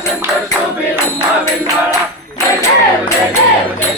शंकर. शोभे उमा वेंगाळा जय देव जय देव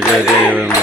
जय देव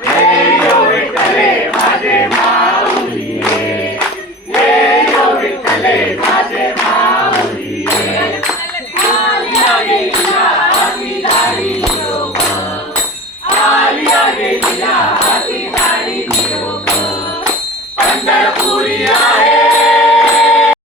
Hey, yo, Victory, Madre, Madre. Yeah.